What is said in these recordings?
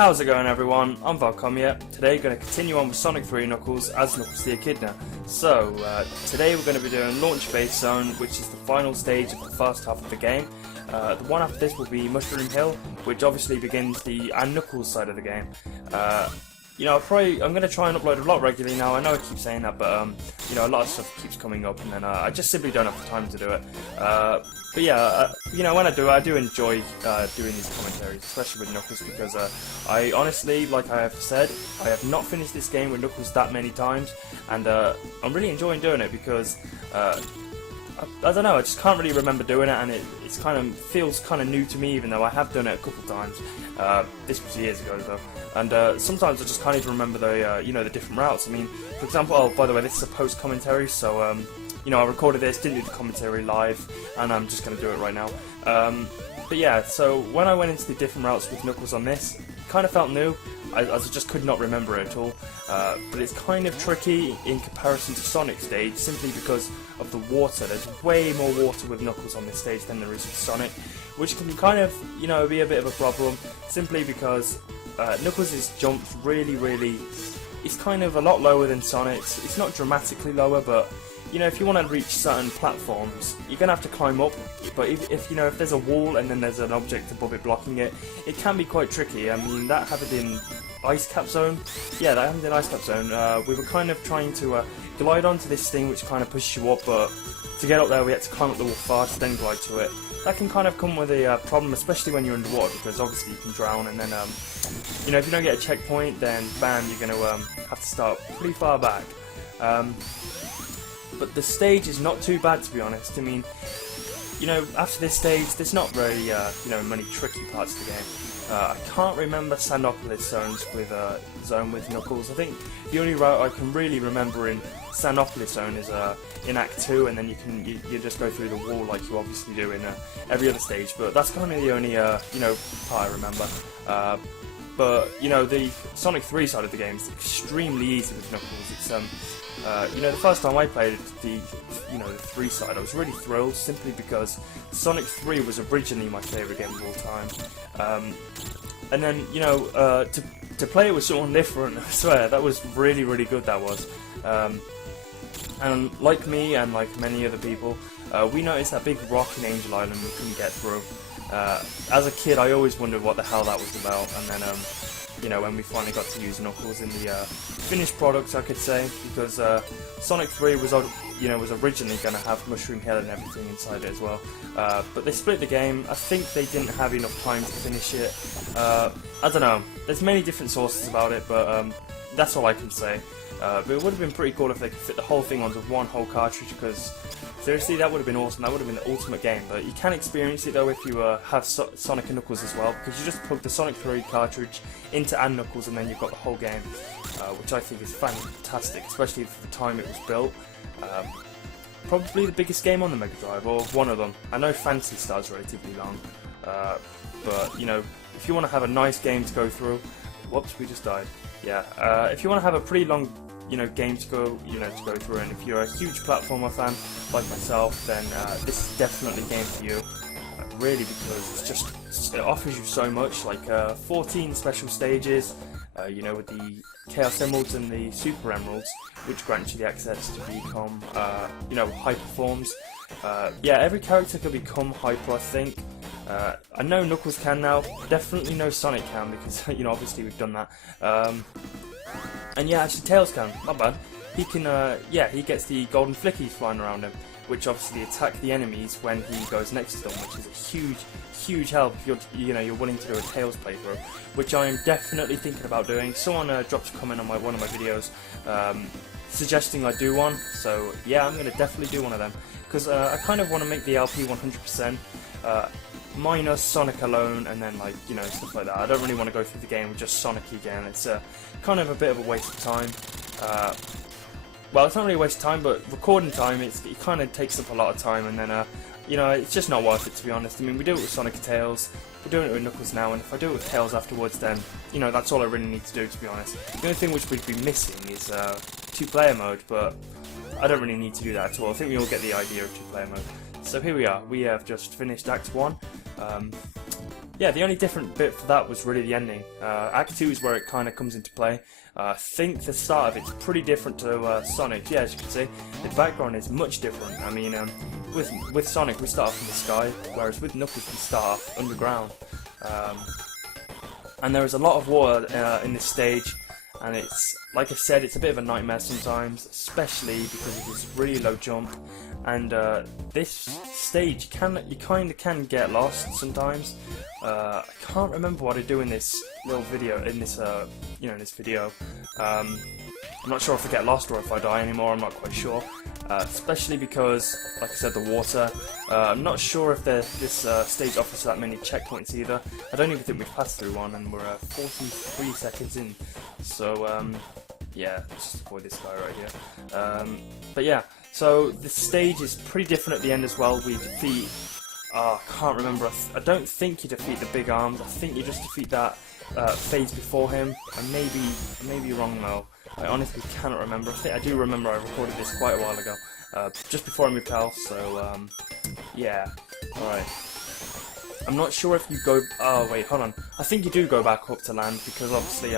How's it going, everyone? I'm Velcomia. Today we're going to continue on with Sonic 3 Knuckles as Knuckles the Echidna. So, today we're going to be doing Launch Base Zone, which is the final stage of the first half of the game. The one after this will be Mushroom Hill, which obviously begins the Knuckles side of the game. You know, I'm going to try and upload a lot regularly now. I know I keep saying that, but you know, a lot of stuff keeps coming up, and then I just simply don't have the time to do it. But yeah, you know, when I do enjoy doing these commentaries, especially with Knuckles, because I honestly, like I have said, I have not finished this game with Knuckles that many times, and I'm really enjoying doing it because I don't know, I just can't really remember doing it, and it's kind of feels kind of new to me, even though I have done it a couple times. This was years ago though, and sometimes I just can't even remember the you know, the different routes. I mean, for example, oh, by the way, this is a post commentary, so you know, I recorded this, didn't do the commentary live, and I'm just going to do it right now. But yeah, so when I went into the different routes with Knuckles on this, it kind of felt new, as I just could not remember it at all. But it's kind of tricky in comparison to Sonic's stage, simply because of the water. There's way more water with Knuckles on this stage than there is with Sonic, which can kind of, you know, be a bit of a problem, simply because Knuckles' jumps really, it's kind of a lot lower than Sonic's. It's not dramatically lower, but you know, if you want to reach certain platforms, you're going to have to climb up, but if you know, if there's a wall and then there's an object above it blocking it, it can be quite tricky. I mean, that happened in Ice Cap Zone. Yeah, that happened in Ice Cap Zone. We were kind of trying to glide onto this thing which kind of pushes you up, but to get up there we had to climb up the wall first, then glide to it. That can kind of come with a problem, especially when you're underwater, because obviously you can drown, and then you know, if you don't get a checkpoint, then bam, you're going to have to start pretty far back. But the stage is not too bad, to be honest. I mean, you know, after this stage, there's not really, you know, many tricky parts of the game. I can't remember Sandopolis zone with Knuckles. I think the only route I can really remember in Sandopolis zone is in Act 2, and then you just go through the wall like you obviously do in every other stage. But that's kind of the only, you know, part I remember. But you know, the Sonic 3 side of the game is extremely easy with Knuckles. It's you know, the first time I played the 3 side, I was really thrilled, simply because Sonic 3 was originally my favourite game of all time. And then, you know, to play it with someone different, I swear, that was really good, that was. And like me and like many other people, we noticed that big rock in Angel Island we couldn't get through. As a kid, I always wondered what the hell that was about, and then you know, when we finally got to use Knuckles in the finished product, I could say, because Sonic 3 was, you know, was originally going to have Mushroom Hill and everything inside it as well, but they split the game. I think they didn't have enough time to finish it. I don't know. There's many different sources about it, but that's all I can say. But it would have been pretty cool if they could fit the whole thing onto one whole cartridge, because seriously, that would have been awesome. That would have been the ultimate game. But you can experience it though if you have Sonic and Knuckles as well, because you just plug the Sonic 3 cartridge into Knuckles, and then you've got the whole game, which I think is fantastic, especially for the time it was built. Probably the biggest game on the Mega Drive, or one of them. I know Phantasy Star's relatively long, but you know, if you want to have a nice game to go through, whoops, we just died. Yeah, if you want to have a pretty long, you know, game to go through, and if you're a huge platformer fan like myself, then this is definitely a game for you. Really, because it offers you so much, like 14 special stages, you know, with the Chaos Emeralds and the Super Emeralds, which grant you the access to become, you know, hyper forms. Yeah, every character can become hyper, I think. I know Knuckles can now, definitely no Sonic can, because, you know, obviously we've done that. And yeah, actually Tails can, not bad. He can, yeah, he gets the golden flickies flying around him, which obviously attack the enemies when he goes next to them, which is a huge help if you're willing to do a Tails playthrough, which I am definitely thinking about doing. Someone dropped a comment on one of my videos suggesting I do one, so yeah, I'm going to definitely do one of them, because I kind of want to make the LP 100%, minus Sonic alone, and then, like, you know, stuff like that. I don't really want to go through the game with just Sonic again. It's kind of a bit of a waste of time. Well, it's not really a waste of time, but recording time, it kind of takes up a lot of time, and then, you know, it's just not worth it, to be honest. I mean, we do it with Sonic and Tails, we're doing it with Knuckles now, and if I do it with Tails afterwards, then, you know, that's all I really need to do, to be honest. The only thing which we'd be missing is 2-player mode, but I don't really need to do that at all. I think we all get the idea of 2-player mode. So here we are. We have just finished Act 1. yeah, the only different bit for that was really the ending. Act 2 is where it kind of comes into play. I think the start of it's pretty different to Sonic. Yeah, as you can see, the background is much different. I mean, with Sonic we start off in the sky, whereas with Knuckles we start off underground. And there is a lot of water in this stage, and it's, like I said, it's a bit of a nightmare sometimes, especially because of this really low jump. And this stage, you kind of can get lost sometimes. I can't remember what I do in this little video, in this video. I'm not sure if I get lost or if I die anymore. I'm not quite sure. Especially because, like I said, the water. I'm not sure if this stage offers that many checkpoints either. I don't even think we've passed through one, and we're 43 seconds in. So yeah, let's just avoid this guy right here. But yeah, so the stage is pretty different at the end as well. We defeat. I can't remember. I don't think you defeat the big arms. I think you just defeat that phase before him. I may be wrong though. I honestly cannot remember. I do remember I recorded this quite a while ago, just before I moved house. So yeah. All right. I'm not sure if you go. Oh wait, hold on. I think you do go back up to land because obviously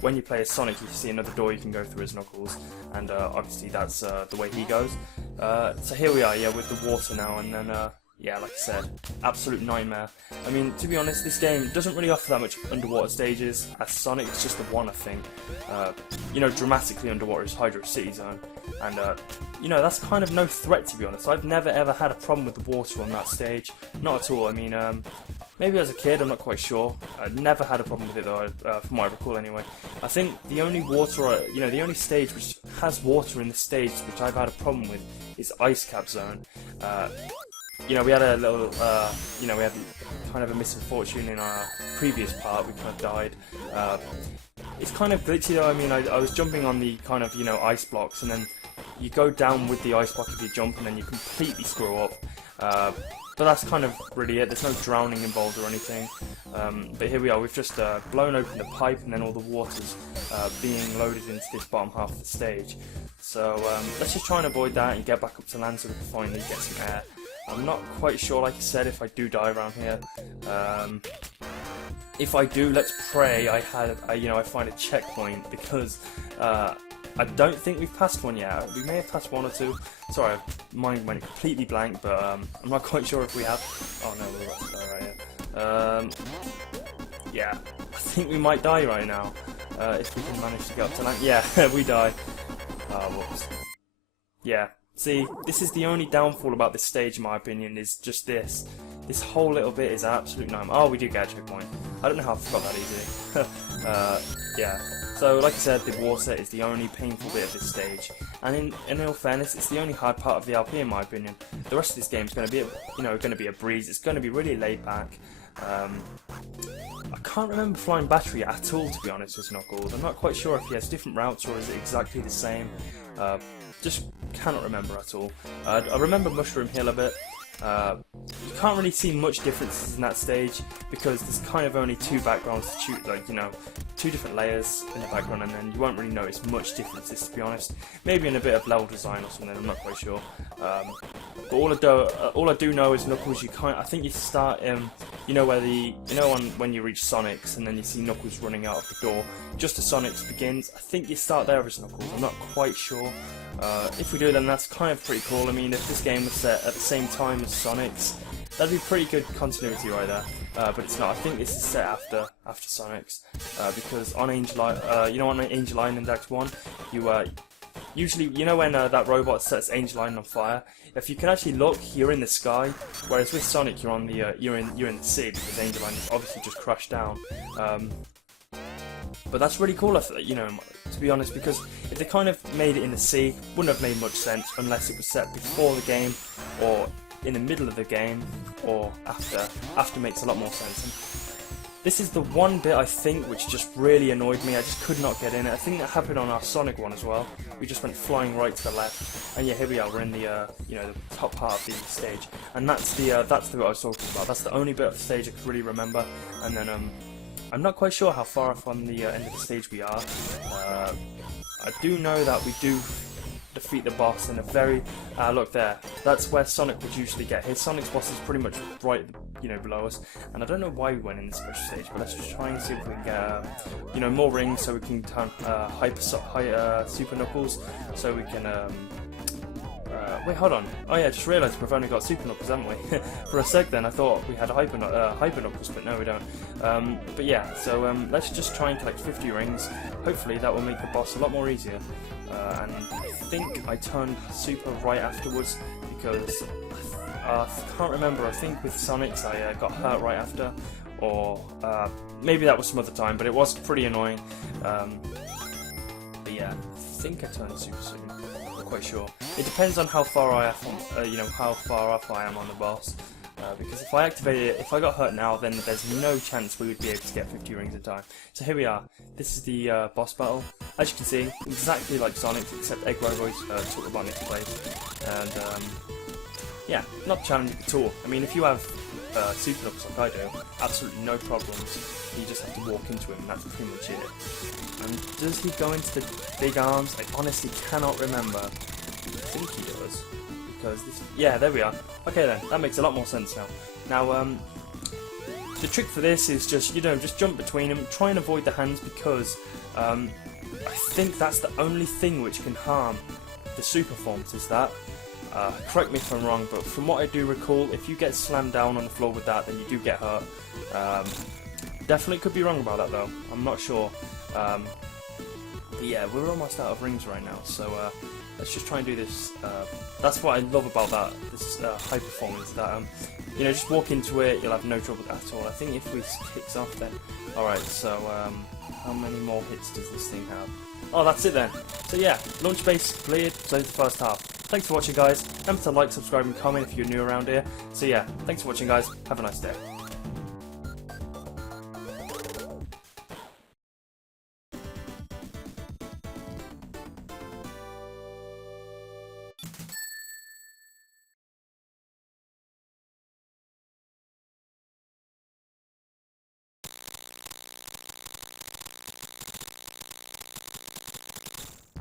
when you play as Sonic, you see another door you can go through as Knuckles, and obviously that's the way he goes. So here we are, yeah, with the water now, and then yeah, like I said, absolute nightmare. I mean, to be honest, this game doesn't really offer that much underwater stages, as Sonic is just the one, I think. You know, dramatically underwater is Hydro City Zone, and you know, that's kind of no threat, to be honest. I've never ever had a problem with the water on that stage, not at all. I mean, maybe as a kid, I'm not quite sure. I never had a problem with it though, from what I recall anyway. I think the only water, you know, the only stage which has water in the stage which I've had a problem with is Ice Cap Zone. You know, we had a little, you know, we had kind of a misfortune in our previous part. We kind of died. It's kind of glitchy though. I mean, I was jumping on the kind of, you know, ice blocks, and then you go down with the ice block if you jump, and then you completely screw up. But that's kind of really it. There's no drowning involved or anything. But here we are. We've just blown open the pipe, and then all the water's being loaded into this bottom half of the stage. So let's just try and avoid that and get back up to land so we can finally get some air. I'm not quite sure, like I said, if I do die around here. If I do, let's pray I find a checkpoint, because I don't think we've passed one yet. We may have passed one or two. Sorry, mine went completely blank, but I'm not quite sure if we have. Oh no, we're about to die right here. Yeah, I think we might die right now. If we can manage to get up to land. Yeah, we die. Whoops. Yeah. See, this is the only downfall about this stage, in my opinion, is just this. This whole little bit is absolute nightmare. Oh, we do get a checkpoint. I don't know how I forgot that easily. Yeah. So, like I said, the water is the only painful bit of this stage. And in all fairness, it's the only hard part of the LP, in my opinion. The rest of this game is going to be, going to be a breeze. It's going to be really laid back. I can't remember Flying Battery at all, to be honest, with Knuckles. I'm not quite sure if he has different routes or is it exactly the same. Just cannot remember at all. I remember Mushroom Hill a bit. You can't really see much differences in that stage because there's kind of only two backgrounds to shoot, like, you know, two different layers in the background, and then you won't really notice much differences, to be honest. Maybe in a bit of level design or something, I'm not quite sure. But all I do know is Knuckles. I think you start you know where when you reach Sonic's and then you see Knuckles running out of the door just as Sonic's begins. I think you start there as Knuckles. I'm not quite sure. If we do, then that's kind of pretty cool. I mean, if this game was set at the same time as Sonic's, that'd be pretty good continuity right there. But it's not. I think this is set after Sonic's, because on Angel Island, on Angel Island Act 1, you usually, when that robot sets Angel Island on fire, if you can actually look, you're in the sky, whereas with Sonic you're on the you're in the sea, because Angel Island is obviously just crashed down. But that's really cool, to be honest, because if they kind of made it in the sea, wouldn't have made much sense unless it was set before the game, or in the middle of the game, or after. After makes a lot more sense. And this is the one bit, I think, which just really annoyed me. I just could not get in it. I think that happened on our Sonic one as well. We just went flying right to the left, and yeah, here we are. We're in the the top part of the stage, and that's the bit I was talking about. That's the only bit of the stage I could really remember. And then I'm not quite sure how far off on the end of the stage we are. I do know that we do defeat the boss in a very look there. That's where Sonic would usually get his. Sonic's boss is pretty much right, below us. And I don't know why we went in the special stage, but let's just try and see if we can get more rings so we can turn Super Knuckles, so we can. Wait, hold on. Oh yeah, I just realised we've only got Super Knuckles, haven't we? For a sec then, I thought we had Hyper Knuckles, but no, we don't. But yeah, so let's just try and collect 50 rings. Hopefully that will make the boss a lot more easier. And I think I turned Super right afterwards, because I can't remember. I think with Sonic's I got hurt right after, or maybe that was some other time, but it was pretty annoying. But yeah, I think I turned Super soon. Quite sure. It depends on how far how far off I am on the boss. Because if I activated it, if I got hurt now, then there's no chance we would be able to get 50 rings at a time. So here we are. This is the boss battle. As you can see, exactly like Sonic, except Egg Robo's took the Robotnik's place. And yeah, not challenging at all. I mean, if you have Super Knuckles like I do, absolutely no problems. You just have to walk into him, and that's pretty much it. And does he go into the big arms? I honestly cannot remember. I think he does. Because this... Yeah, there we are. Okay then, that makes a lot more sense now. Now, the trick for this is just, just jump between them, try and avoid the hands, because I think that's the only thing which can harm the super forms, is that. Correct me if I'm wrong, but from what I do recall, if you get slammed down on the floor with that, then you do get hurt. Definitely could be wrong about that though, I'm not sure. But yeah, we're almost out of rings right now, so let's just try and do this. That's what I love about this high performance, that just walk into it, you'll have no trouble at all. I think if we kicks off then. Alright, so how many more hits does this thing have? Oh, that's it then. So yeah, launch base cleared, so the first half. Thanks for watching guys, remember to like, subscribe and comment if you're new around here. So yeah, thanks for watching guys, have a nice day.